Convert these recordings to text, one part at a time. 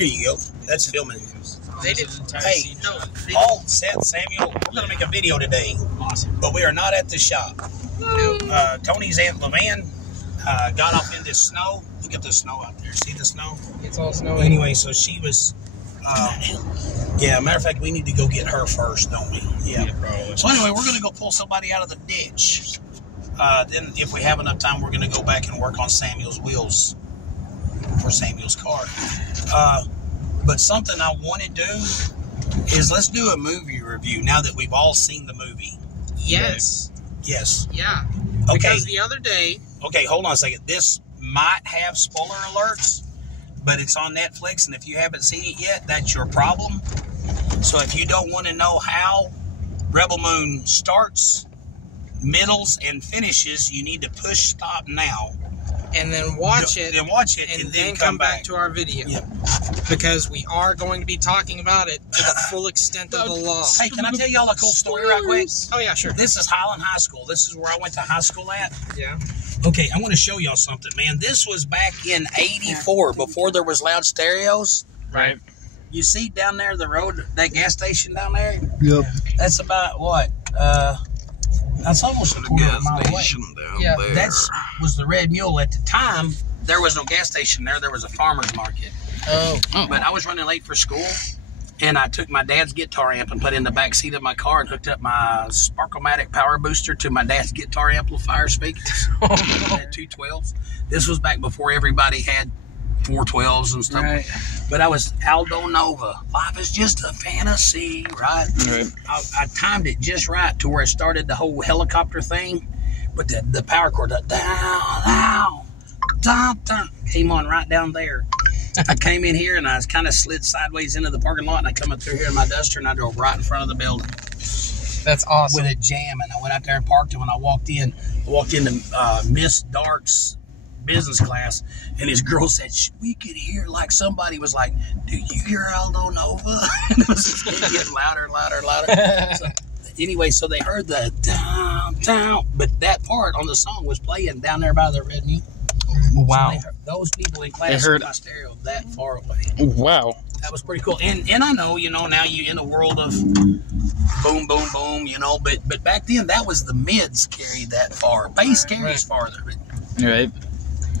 Here you go. That's filming. They didn't. Hey, Paul, Seth, Samuel, we're going to make a video today. Awesome. But we are not at the shop. Tony's Aunt Levan got off in this snow. Look at the snow out there. See the snow? It's all snowy. Anyway, so she was... yeah, matter of fact, we need to go get her first, don't we? Yeah. So anyway, we're going to go pull somebody out of the ditch. Then if we have enough time, we're going to go back and work on Samuel's wheels for Samuel's car. But something I want to do is let's do a movie review now that we've all seen the movie. Yes. Yes. Yeah. Okay. Because the other day... Okay, hold on a second. This might have spoiler alerts, but it's on Netflix, and if you haven't seen it yet, that's your problem. So if you don't want to know how Rebel Moon starts, middles, and finishes, you need to push stop now. And then watch it. Then watch it, and then come back to our video. Yep. Because we are going to be talking about it to the full extent of the law. Hey, can I tell y'all a cool story right quick? Oh, yeah, sure. This is Highland High School. This is where I went to high school at. Yeah. Okay, I want to show y'all something, man. This was back in '84, before there was loud stereos. Right. You see down there the road, that gas station down there? Yep. That's about what? That's almost a quarter of a mile away. Yeah, That was the Red Mule. At the time, there was no gas station there. There was a farmer's market. Oh. But I was running late for school, and I took my dad's guitar amp and put it in the back seat of my car and hooked up my Sparkomatic power booster to my dad's guitar amplifier speakers. I had 212s. This was back before everybody had 412s and stuff. Right. But I was Aldo Nova. Life is just a fantasy, right? I timed it just right to where it started the whole helicopter thing. But the power cord, down, came on right down there. I came in here and I kind of slid sideways into the parking lot, and I come up through here in my Duster and I drove right in front of the building. That's awesome. With a jam, and I went out there and parked it. When I walked into Miss Dark's business class, and his girl said, we could hear, like somebody was like, do you hear Aldo Nova? And it was just getting louder and louder and louder. So, anyway, so they heard the down, but that part on the song was playing down there by the Red Mule. Wow. So those people in class heard my stereo that far away. Wow. That was pretty cool. And I know, now you're in a world of boom, boom, boom, but back then that was the mids carried that far. Bass carries farther. Right.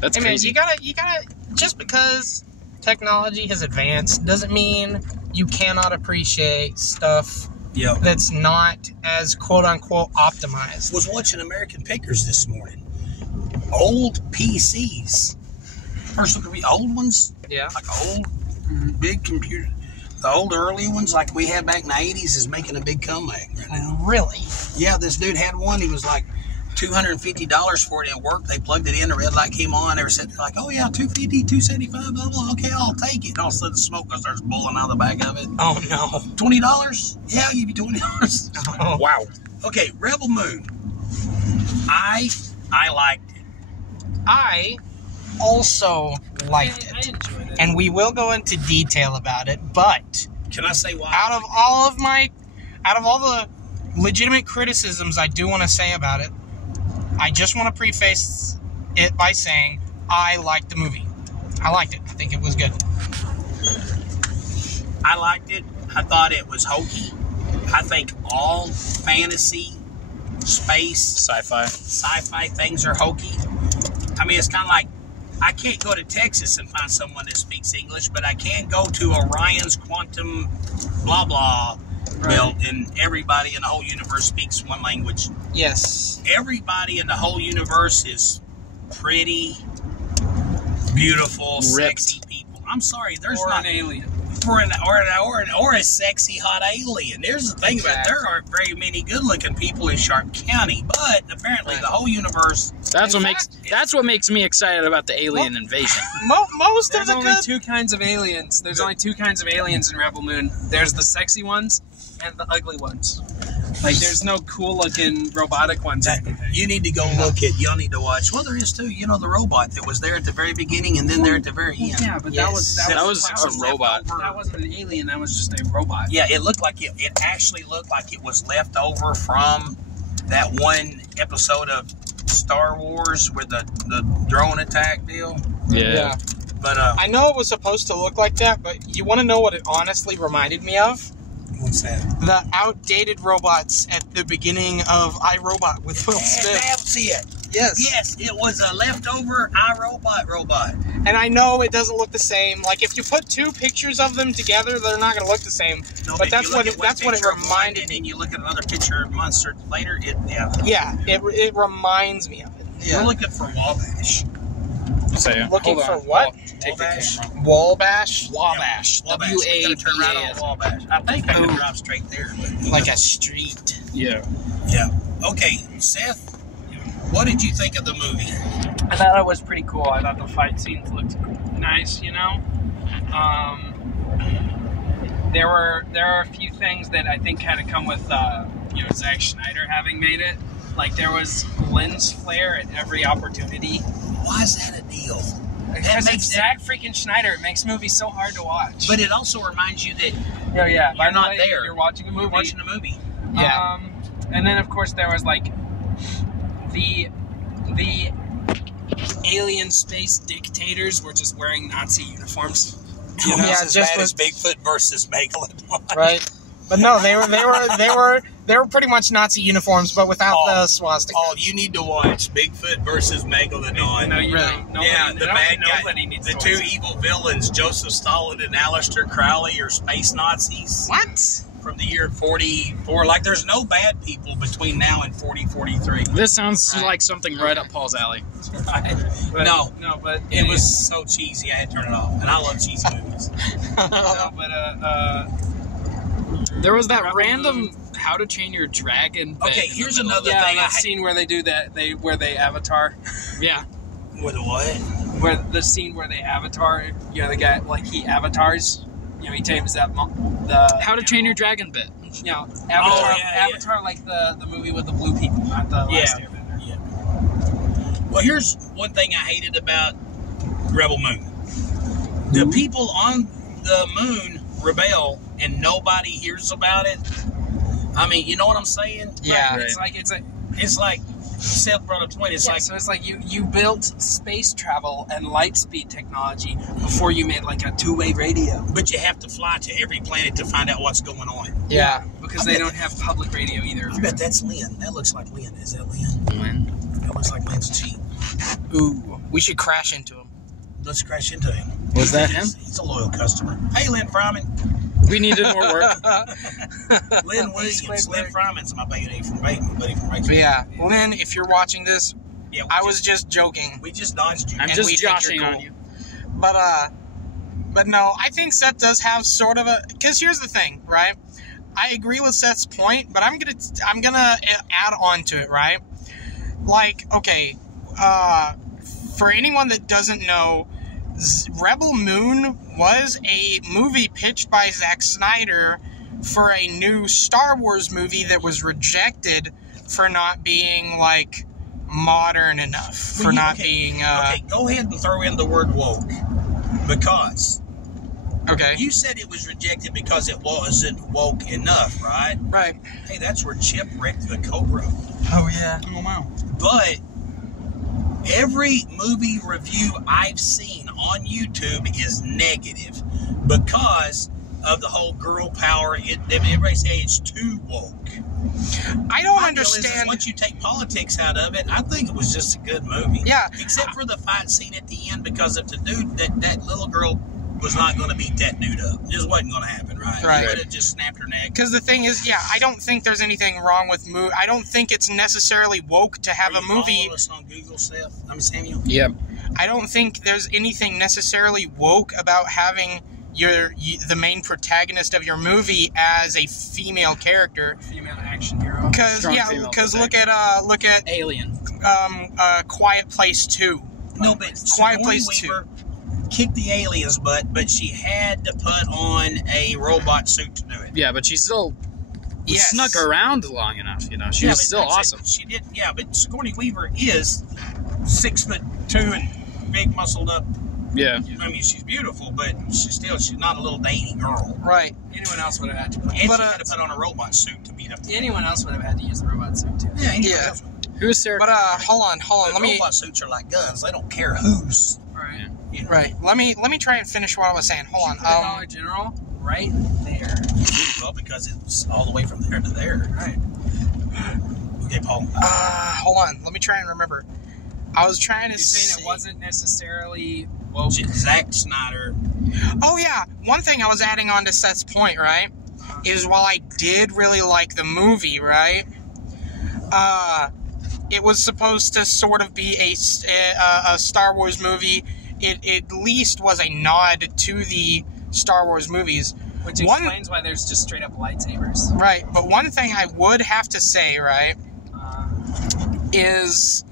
That's crazy. Man, you gotta, just because technology has advanced doesn't mean you cannot appreciate stuff that's not as quote unquote optimized. Was watching American Pickers this morning. Old PCs. Personal computer, old ones. Yeah. Like old, big computer. The old early ones like we had back in the 80s is making a big comeback right now. Really? Yeah, this dude had one. He was like $250 for it at work. They plugged it in. The red light came on. They were sitting there like, oh, yeah, $250, $275, blah, blah. Okay, I'll take it. All of a sudden, smoke starts blowing out of the back of it. Oh, no. $20? Yeah, I'll give you $20. Oh. Wow. Okay, Rebel Moon. I liked it. I also liked it. I enjoyed it. And we will go into detail about it, but Can I say why? out of all the legitimate criticisms I do want to say about it, I just want to preface it by saying I liked the movie. I liked it. I think it was good. I liked it. I thought it was hokey. I think all fantasy, space, sci-fi things are hokey. I mean, it's kind of like, I can't go to Texas and find someone that speaks English, but I can go to Orion's quantum blah blah belt, and everybody in the whole universe speaks one language. Yes. Everybody in the whole universe is pretty, beautiful, sexy people. I'm sorry, there's not an alien. Or a sexy hot alien. There's the thing about it, there aren't very many good-looking people in Sharp County, but apparently the whole universe. That's what makes me excited about the alien invasion. Most There's of the only good... two kinds of aliens. There's only two kinds of aliens in Rebel Moon. There's the sexy ones and the ugly ones. Like, there's no cool-looking robotic ones. You need to go look at. Y'all need to watch. Well, there is too. The robot that was there at the very beginning and then there at the very end. Yeah, but Yes. that was a robot. That wasn't an alien. That was just a robot. Yeah, it looked like it actually looked like it was left over from that one episode of Star Wars with the drone attack deal. Yeah. But I know it was supposed to look like that, but you want to know what it honestly reminded me of? what's that? The outdated robots at the beginning of iRobot with Will Smith. That's it. Yes. Yes, it was a leftover iRobot robot. And I know it doesn't look the same. Like, if you put two pictures of them together, they're not going to look the same. No, but that's you look what at one it picture of one reminded and me. then you look at another picture months later. Yeah, it reminds me of it. We're looking for Wabash. Looking Hold for on. what? Take the Wabash. camera. Wabash? Wabash. Wabash. We gotta turn right W-A-B-A-S. on Wabash. I think I can drive straight there. But Like a street. Yeah. yeah. Okay, Seth, what did you think of the movie? I thought it was pretty cool. I thought the fight scenes looked nice, you know. There are a few things that I think kind of come with Zack Snyder having made it. Like, there was lens flare at every opportunity. Why is that a deal? Because it's Zack freaking Snyder. It makes movies so hard to watch. But it also reminds you that yeah, you're not there. You're watching a movie. You're watching a movie. Yeah. And then, of course, there was, like, the alien space dictators were just wearing Nazi uniforms. You know, Yeah, it's as just bad with- as Bigfoot versus Megalodon. Right. But no, they were pretty much Nazi uniforms, but without the swastika. Oh, you need to watch Bigfoot versus Megalodon. No, you Really? don't. Nobody, Yeah, the bad guy, nobody needs the to two watch it. evil villains, Joseph Stalin and Aleister Crowley, are space Nazis What? from the year 44. Like, there's no bad people between now and 4043. This sounds like something right up Paul's alley. But, No. but It was so cheesy, I had to turn it off. And I love cheesy movies. No, but There was that Rebel random Moon. How to Train Your Dragon bit Okay, in the here's middle. another yeah, thing. that scene where they do that, where they avatar, Yeah. With what? where the scene where they avatar, the guy he avatars, he tames that the How to Train Your Dragon bit. Avatar, yeah. Avatar like the movie with the blue people, not the last Airbender. Yeah. Well, here's one thing I hated about Rebel Moon. The people on the moon rebel and nobody hears about it. I mean, you know what I'm saying? Yeah. Right. It's like Seth brought up 20. It's like, so it's like you built space travel and light speed technology before you made like a two-way radio, but you have to fly to every planet to find out what's going on. Yeah. because they don't have public radio either. I bet that's Lynn. That looks like Lynn. Is that Lynn? That looks like Lynn's cheek. Ooh, we should crash into him. Let's crash into him. Was that him? He's a loyal customer. Hey, Lynn Fryman. We needed more work. Lynn Williams. Lynn Fryman's my buddy from But Rachel. yeah, Lynn, if you're watching this, Yeah, I was just joking. We just dodged you. I'm And just we think joshing you're on cool. you. But no, I think Seth does have sort of a, because here's the thing, right? I agree with Seth's point, but I'm gonna add on to it, right? Like, okay, for anyone that doesn't know, Rebel Moon was a movie pitched by Zack Snyder for a new Star Wars movie that was rejected for not being, like, modern enough, for not being, okay, go ahead and throw in the word woke. Because okay. you said it was rejected because it wasn't woke enough, right? Right. Hey, that's where Chip wrecked the Cobra. Oh, yeah. Oh, wow. But every movie review I've seen on YouTube is negative because of the whole girl power. Everybody say it's too woke. I don't My deal is understand. once you take politics out of it, I think it was just a good movie. Yeah. Except for the fight scene at the end, because if the dude, that little girl was not going to beat that dude up. It just wasn't going to happen, right? Right. He would have just snapped her neck. Because the thing is, yeah, I don't think there's anything wrong with I don't think it's necessarily woke to have Are a you movie. following us on Google, Seth? I'm Samuel. Yep. I don't think there's anything necessarily woke about having the main protagonist of your movie as a female character. Female action hero. Because Strong female look at Alien. Quiet Place 2. No, but Quiet Sigourney Place 2. Weaver kicked the alien's butt, but she had to put on a robot suit to do it. Yeah, but she still Yes. snuck around long enough, you know. She Yeah, was but still that's it. awesome. She did, yeah, but Sigourney Weaver is 6'2" and big, muscled up. Yeah. I mean, she's beautiful, but she's not a little dainty girl. Right. Anyone else would have had to put. And But, she had to put on a robot suit to beat up the Anyone else would have had to use the robot suit too. Yeah, anybody Yeah. else would. Who's Sarah? But hold on. But Let me. robot suits are like guns. They don't care whose. Right. You know? Right. Let me try and finish what I was saying. Hold Should put a on. Dollar General right there. Well, because it's all the way from there to there. Right. Okay, Paul. Hold on. Let me try and remember. I was trying to You're saying say... it wasn't necessarily woke. Zack Snyder. Oh, yeah. One thing I was adding on to Seth's point, right, is while I did really like the movie, right, it was supposed to sort of be a Star Wars movie. It at least was a nod to the Star Wars movies. Which explains why there's just straight up lightsabers. Right, but one thing I would have to say, right, is...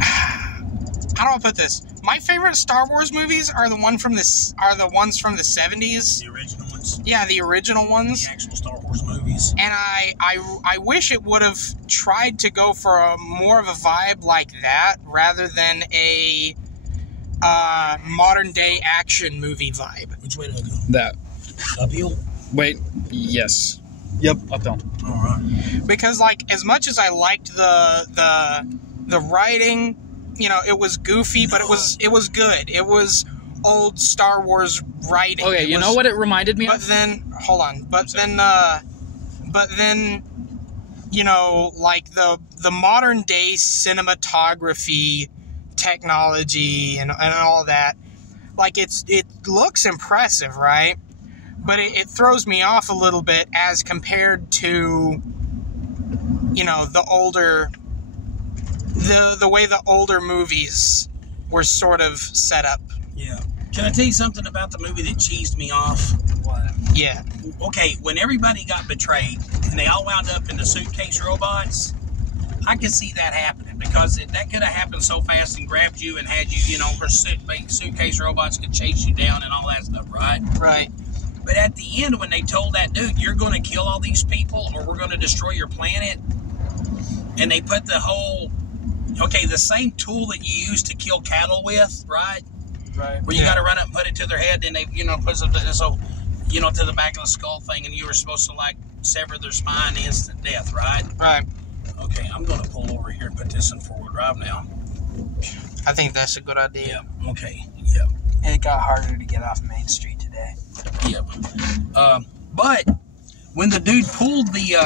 How do I put this? My favorite Star Wars movies are the ones from the 70s. The original ones. Yeah, the original ones. The actual Star Wars movies. And I wish it would have tried to go for a more of a vibe like that rather than a modern day action movie vibe. Which way do I go? That. Uphill? Wait. Yes. Yep. Uphill. All right. Because like as much as I liked the writing, you know, it was goofy, but it was good. It was old Star Wars writing. Okay, you know what it reminded me But of? then, hold on. But then, you know, like the modern day cinematography technology and all that, like it looks impressive, right? But it throws me off a little bit as compared to, you know, the way the older movies were sort of set up. Yeah. Can I tell you something about the movie that cheesed me off? What? Yeah. Okay, when everybody got betrayed and they all wound up in the suitcase robots, I could see that happening because that could have happened so fast and grabbed you and had you, you know, where suitcase robots could chase you down and all that stuff, right? Right. But at the end, when they told that dude, you're going to kill all these people or we're going to destroy your planet, and they put the whole, the same tool that you use to kill cattle with, right? Right. Where you got to run up and put it to their head, then they, you know, put it to the back of the skull thing, and you were supposed to, like, sever their spine to instant death, right? Right. Okay, I'm going to pull over here and put this in forward drive now. I think that's a good idea. Yeah, okay, yeah. It got harder to get off Main Street today. Yep. But when the dude pulled he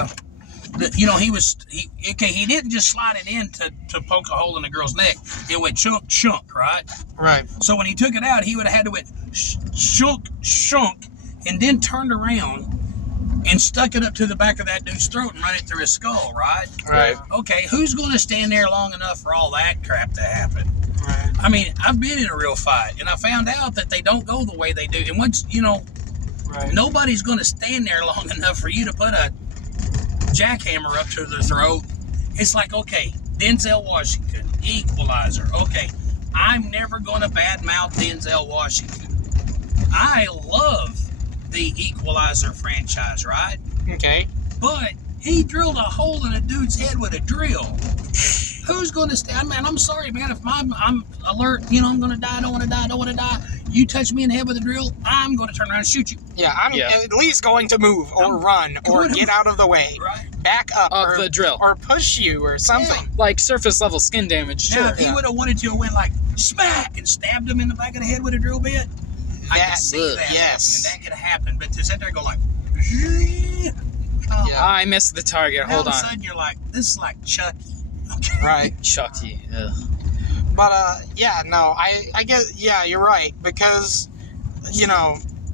didn't just slide it in to poke a hole in the girl's neck. It went chunk, right? Right. So when he took it out, he would have had to went shunk, and then turned around and stuck it up to the back of that dude's throat and run it through his skull, right? Right. Okay, who's going to stand there long enough for all that crap to happen? Right. I mean, I've been in a real fight, and I found out that they don't go the way they do. And once, Right. nobody's going to stand there long enough for you to put a jackhammer up to their throat. It's like, okay, Denzel Washington, Equalizer. Okay, I'm never going to badmouth Denzel Washington. I love the Equalizer franchise, right? Okay. But he drilled a hole in a dude's head with a drill. Who's going to stand? Man, I'm sorry, man. If I'm alert, I'm going to die, I don't want to die. You touch me in the head with a drill, I'm going to turn around and shoot you. Yeah, I'm at least going to move or run or get out of the way. Right. Back up. Of the drill. Or push you or something. Yeah. Like surface level skin damage. Now, Sure. if he would have wanted to have went like smack and stabbed him in the back of the head with a drill bit, I could see that. Yes. Happening. That could happen. But to sit there and go like, I missed the target. Now Hold all of on. a sudden you're like, this is like Chucky. Okay. Right. Chucky. Ugh. But, I guess, yeah, you're right. Because,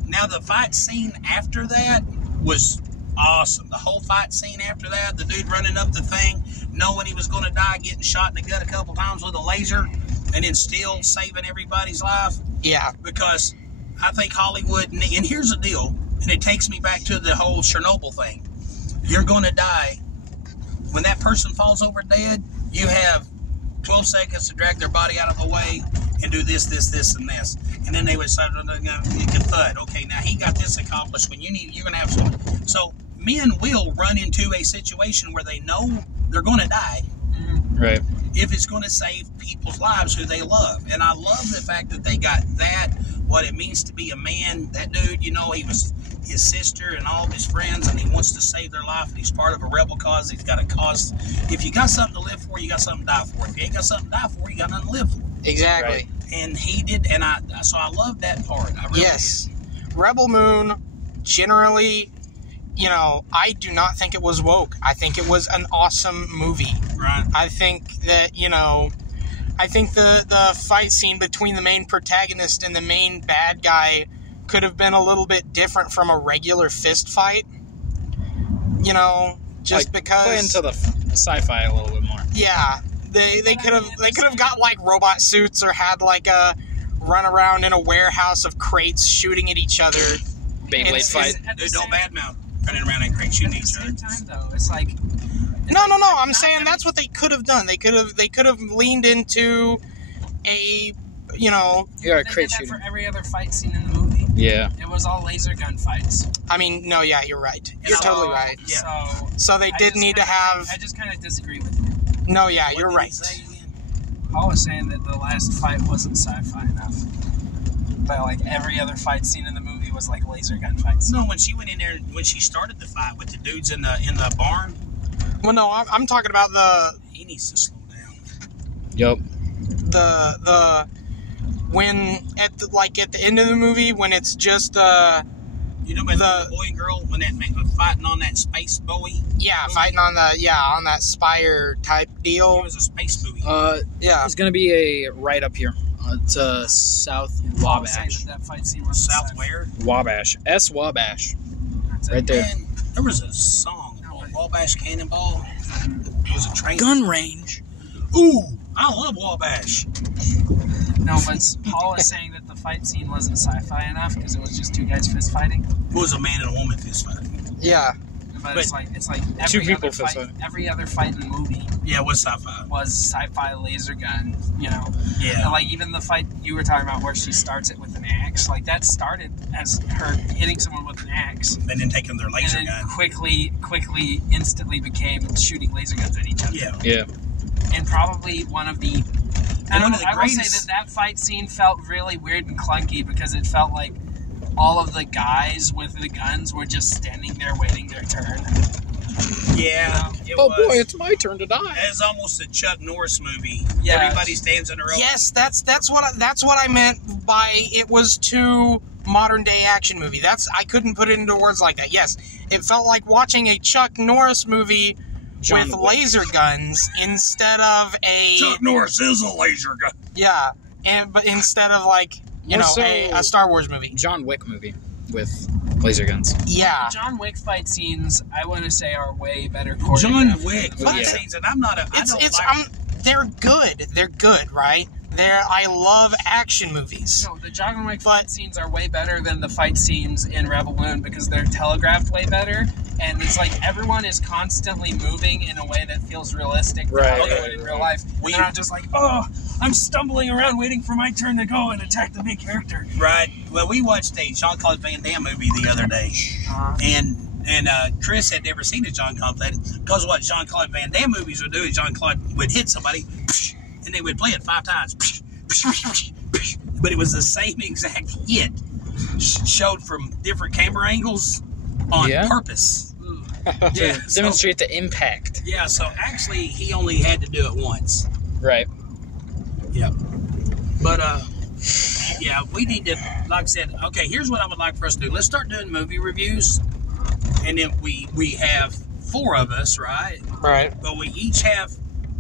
Now the fight scene after that was awesome. The whole fight scene after that, the dude running up the thing, knowing he was going to die, getting shot in the gut a couple times with a laser, and then still saving everybody's life. yeah. Because I think Hollywood, and here's the deal, and it takes me back to the whole Chernobyl thing. You're going to die. When that person falls over dead, you have 12 seconds to drag their body out of the way and do this, and this. And then they would say, you can thud. Okay, now he got this accomplished. When you're going to have some. So men will run into a situation where they know they're going to die. Right. If it's going to save people's lives who they love. And I love the fact that they got that, what it means to be a man. That dude, he was his sister and all of his friends, and he wants to save their life, and he's part of a rebel cause. He's got a cause. If you got something to live for, you got something to die for. If you ain't got something to die for, you got nothing to live for. Exactly. Right. And he did, and I love that part. I really Yes. Rebel Moon, generally, I do not think it was woke. I think it was an awesome movie. did. Right. I think that, I think the fight scene between the main protagonist and the main bad guy could have been a little bit different from a regular fist fight. Just because play into the sci-fi a little bit more. Yeah, they could have got like robot suits or had like a run around in a warehouse of crates shooting at each other. Beyblade fight. Dude, don't badmouth running around and crate shooting each other. At the same time, though, it's like... No. I'm saying that's what they could have done. They could have leaned into a, Yeah, They crate did that shooting. for every other fight scene in the movie. Yeah. It was all laser gun fights. I mean, no, yeah, you're right. You're so- totally right. Yeah. So they did need to have. I just kind of disagree with you. No, yeah, What you're did he right. say again? Paul was saying that the last fight wasn't sci-fi enough. But like every other fight scene in the movie was like laser gun fights. No, when she went in there, when she started the fight with the dudes in the barn, Well, no, I'm talking about he needs to slow down. Yup. the when at the end of the movie when it's just You know about the boy and girl when that fighting on that space buoy? fighting on that spire type It deal. was a space movie. Yeah. It's gonna be a right up here. It's South Paul was saying Wabash. that fight scene was South where? Wabash. S. Wabash. That's it. Right there. Man, there was a song called Wabash Cannonball. It was a train. Gun range. Ooh, I love Wabash. No, but Paul is saying that the fight scene wasn't sci-fi enough because it was just two guys fist fighting. It was a man and a woman fist fighting. Yeah. But But it's like two every people other fist fight, fighting. every other fight in the movie Yeah, it was sci-fi. was sci-fi laser gun. Yeah. And like even the fight you were talking about where she starts it with an axe, like that started as her hitting someone with an axe, And then taking their laser and then gun. quickly, instantly became shooting laser guns at each other. Yeah. Yeah. And probably one of the. I one of the will say greatest- that fight scene felt really weird and clunky because it felt like all of the guys with the guns were just standing there waiting their turn. Yeah. It Oh was. boy, it's my turn to die. It's almost a Chuck Norris movie. Yeah. Everybody stands in a row. Yes, that's what I meant by it was too modern day action movie. I couldn't put it into words like that. Yes, it felt like watching a Chuck Norris movie John with Wick. laser guns instead of a Chuck Norris is a laser gun. but instead of like More so- a Star Wars movie. John Wick movie with laser guns. Yeah, The John Wick fight scenes, I want to say, are way better John choreographed. Wick. But Fight yeah. scenes, and I'm not a. I don't like. they're good. They're good, right? I love action movies. No, the John Wick fight scenes are way better than the fight scenes in Rebel Moon because they're telegraphed way better, and it's like everyone is constantly moving in a way that feels realistic to how they would in real life. And they're not just like, oh, I'm stumbling around waiting for my turn to go and attack the main character. Right. Well, we watched a Jean-Claude Van Damme movie the other day, and Chris had never seen a Jean-Claude Van Damme because what Jean-Claude Van Damme movies would do is Jean-Claude would hit somebody, and they would play it 5 times, but it was the same exact hit, showed from different camera angles on purpose. Yeah, Demonstrate the impact. Yeah, so actually he only had to do it once. Right. Yeah. But, yeah, we need to, like I said, okay, here's what I would like for us to do. Let's start doing movie reviews. And then we have 4 of us, right? Right. But we each have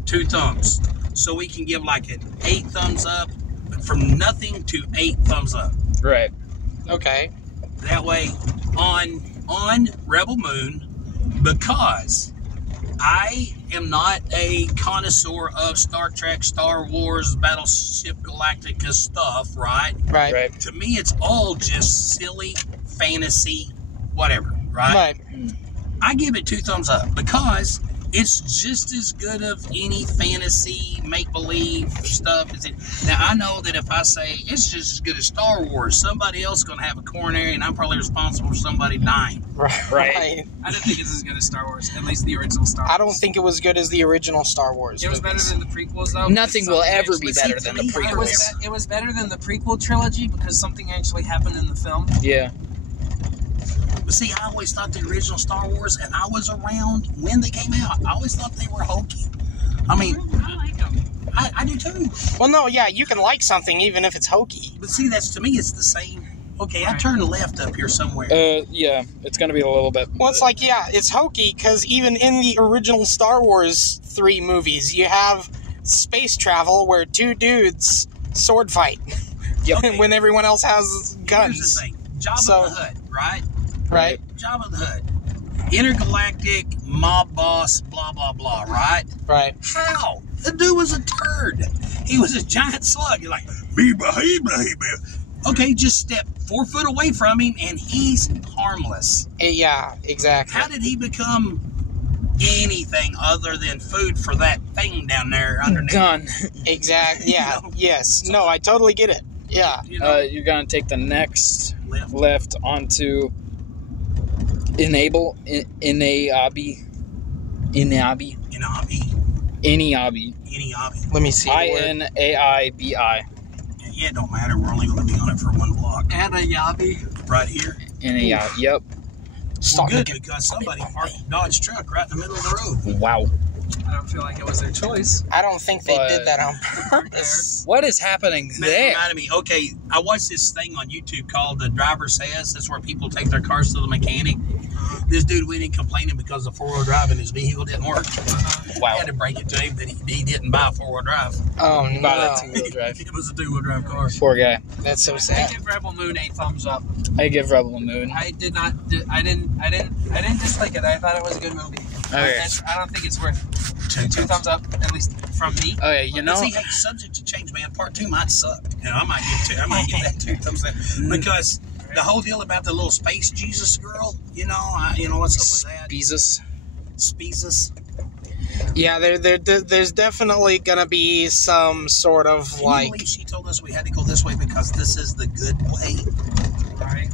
2 thumbs. So we can give like an 8 thumbs up, from nothing to 8 thumbs up. Right. Okay. That way, on Rebel Moon, because I am not a connoisseur of Star Trek, Star Wars, Battleship Galactica stuff, right? Right. Right. To me, it's all just silly fantasy, whatever, right? Right. I give it 2 thumbs up because it's just as good of any fantasy make-believe stuff as it. Now, I know that if I say it's just as good as Star Wars, somebody else is going to have a coronary, and I'm probably responsible for somebody dying. Right. Right. I don't think it's as good as Star Wars, at least the original Star Wars. I don't think it was good as the original Star Wars. It was better movies. than the prequels, though. Nothing will because ever something be actually- better than the to me, prequels. It was better than the prequel trilogy because something actually happened in the film. Yeah. But see, I always thought the original Star Wars, and I was around when they came out, I always thought they were hokey. I mean, I like them. I do too. Well, no, yeah, you can like something even if it's hokey. But see, that's to me, it's the same. Okay, I turned left up here somewhere. Yeah, it's gonna be a little bit. Well, it's like, yeah, it's hokey because even in the original Star Wars 3 movies, you have space travel where 2 dudes sword fight when everyone else has guns. Here's the thing. Jabba the Hutt, right? Right. Jabba the Hutt. Intergalactic mob boss, blah, blah, blah, right? Right. How? The dude was a turd. He was a giant slug. You're like, okay, just step 4 foot away from him and he's harmless. Yeah, exactly. How did he become anything other than food for that thing down there underneath? Gun. Exactly. Yeah. You know? Yes. No, I totally get it. Yeah. You know, You're gonna take the next left. onto Inabi. Let me see. Inaibi. Yeah, it don't matter. We're only going to be on it for 1 block. Anayabi. Right here. Inaibi. Yep. Well, good, because somebody parked a Dodge truck right in the middle of the road. Wow. I don't feel like it was their choice. I don't think they But- did that on purpose. What is happening That there? reminded me, okay, I watched this thing on YouTube called The Driver Says. That's where people take their cars to the mechanic. This dude went in complaining because the 4-wheel drive in his vehicle didn't work. Wow. I had to break it to him that he didn't buy a 4-wheel drive. Oh, no. About a 2-wheel drive. It was a 2-wheel drive car. Poor guy. That's so I sad. give Rebel Moon a thumbs up. I give Rebel Moon. I didn't dislike it. I thought it was a good movie. Okay. I don't think it's worth 2 thumbs up, at least from me. Okay, you know. See, hey, subject to change, man. Part 2 might suck. You know, I might get that 2 thumbs up because the whole deal about the little space Jesus girl. You know, what's up with that? Speezus. Yeah, there's definitely gonna be some sort of Can you like. believe she told us we had to go this way because this is the good way? Right.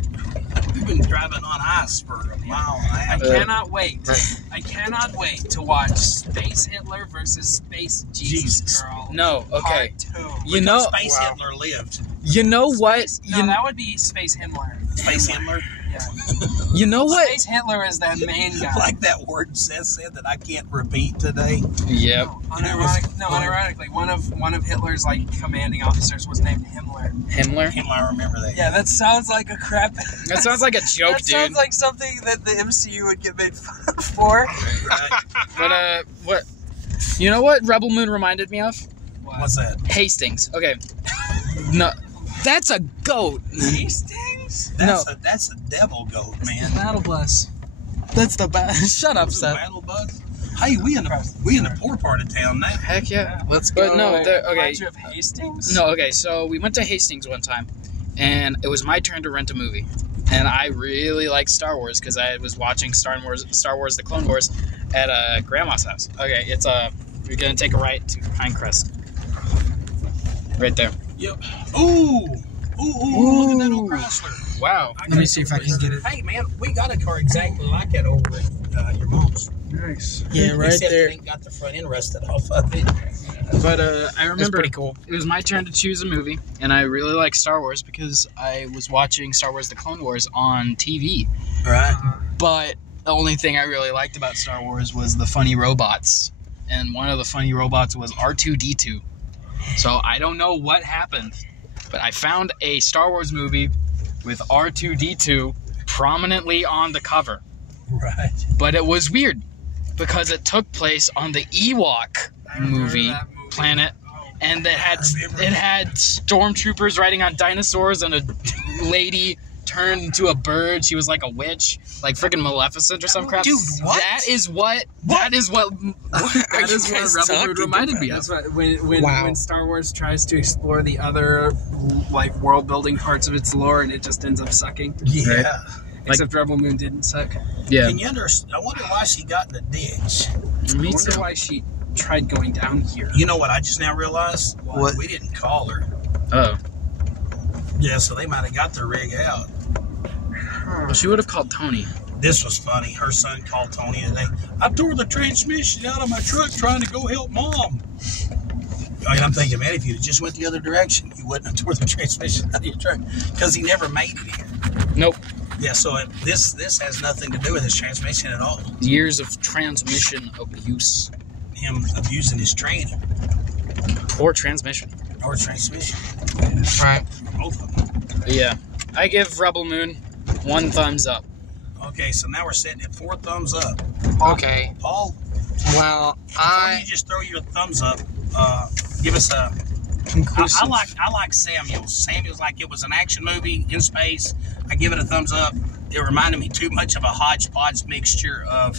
We've been driving on ice for a mile and a I half. cannot wait. I cannot wait to watch Space Hitler versus Space Jesus Girl. No, okay. Part 2. You know, Space Hitler lived. you know what? No, that would be Space Himmler. Space Hitler. Yeah. You know what? Space Hitler is the main guy. Like that word said that I can't repeat today. Yep. Unironically, one of Hitler's like commanding officers was named Himmler. Himmler. I remember that. Yeah, that sounds like a crap. That sounds like a joke, That dude. sounds like something that the MCU would get made fun of for. Right. But what? You know what Rebel Moon reminded me of? What's that? Hastings. Okay. No, that's a goat. Hastings? That's a devil goat, man. Battle bus. That's the best. Shut up, It's a Seth. battle bus. Hey, we in the poor part of town now. Heck yeah. Let's go. But no, okay. Reminds you of Hastings? No, okay. So we went to Hastings one time, and it was my turn to rent a movie. And I really like Star Wars because I was watching Star Wars: The Clone Wars at grandma's house. Okay, it's you're gonna take a right to Pinecrest. Right there. Yep. Ooh, look at that old Chrysler. Wow. Let me see if I can get it. Hey, man, we got a car exactly like that over at your mom's. Nice. Yeah, right Except there. it ain't got the front end rusted off of it. But I That's remember pretty cool. it was my turn to choose a movie, and I really like Star Wars because I was watching Star Wars: The Clone Wars on TV. Right. But the only thing I really liked about Star Wars was the funny robots, and one of the funny robots was R2-D2. So I don't know what happened, but I found a Star Wars movie with R2-D2 prominently on the cover. Right. But it was weird because it took place on the Ewok movie planet, and it had stormtroopers riding on dinosaurs, and a lady turned into a bird. She was like a witch, like freaking Maleficent or some crap. Dude, what? That is what Rebel Moon reminded me of. That's what when Star Wars tries to explore the other like world building parts of its lore and it just ends up sucking. Yeah. Except Rebel Moon didn't suck. Yeah. Can you understand? I wonder why she got in the ditch. Me I wonder too. why she tried going down here. You know what I just now realized? What? We didn't call her. Oh. Yeah, so they might have got their rig out. Well, she would have called Tony. This was funny. Her son called Tony today. I tore the transmission out of my truck trying to go help Mom. I'm thinking, man, if you just went the other direction, you wouldn't have tore the transmission out of your truck because he never made it here. Nope. Yeah, so this has nothing to do with his transmission at all. Years of transmission abuse. Him abusing his training. Or transmission. Or transmission. Right. Both of them. But yeah, I give Rebel Moon 1 thumbs up. Okay, so now we're sitting at 4 thumbs up. Okay. Paul, Well, why don't you just throw your thumbs up? Give us a. conclusive. I like Samuel's. Samuel's like it was an action movie in space. I give it a thumbs up. It reminded me too much of a hodgepodge mixture of.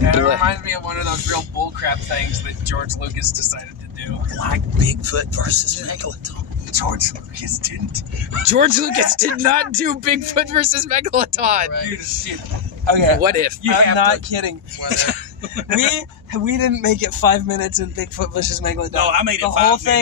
Yeah, it reminds me of one of those real bullcrap things that George Lucas decided to do. Like Bigfoot versus Megalodon. George Lucas didn't. George Lucas did not do Bigfoot versus Megalodon. Dude, shit. Okay. What if? I'm not kidding. we didn't make it 5 minutes in Bigfoot versus Megalodon. No, I made it the 5 whole thing